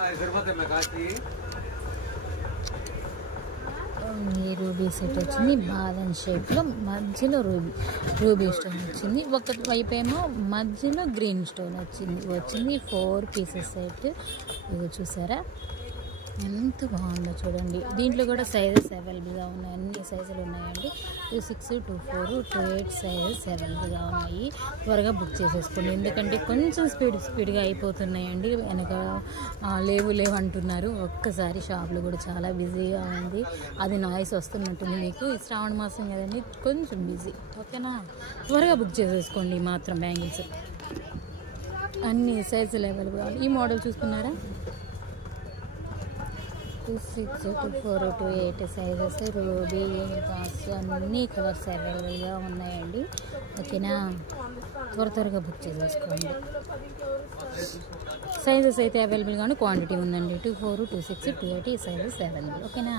ఈ ruby set వచ్చింది బాదం షేప్లో, మధ్యలో రూబీ స్టోన్ వచ్చింది. ఒక వైపు ఏమో మధ్యలో గ్రీన్ స్టోన్ వచ్చింది 4 పీసెస్ సెట్. ఇది చూసారా ఎంత బాగుందో చూడండి. దీంట్లో కూడా సైజెస్ అవైలబుల్గా ఉన్నాయి, అన్ని సైజులు ఉన్నాయండి. 26, 24, 28 సైజెస్ అవైలబుల్గా ఉన్నాయి. త్వరగా బుక్ చేసేసుకోండి, ఎందుకంటే కొంచెం స్పీడ్గా అయిపోతున్నాయండి. వెనక లేవు అంటున్నారు. ఒక్కసారి షాప్లో కూడా చాలా బిజీగా ఉంది, అది నాయిస్ వస్తున్నట్టుంది మీకు. ఈ శ్రావణ మాసం కదండి, కొంచెం బిజీ. ఓకేనా, త్వరగా బుక్ చేసేసుకోండి. మాత్రం బ్యాంగిల్స్ అన్ని సైజులు అవైలబుల్గా. ఈ మోడల్ చూసుకున్నారా, 26, 24, 28 సైజెస్, రూబీ పాస్ అన్ని కలర్స్ అవైలబుల్గా ఉన్నాయండి. ఓకేనా, త్వరగా బుక్ చేసేసుకోండి. సైజెస్ అయితే అవైలబుల్గాను, క్వాంటిటీ ఉందండి. 24, 26, 28 సైజెస్ అవైలబుల్. ఓకేనా.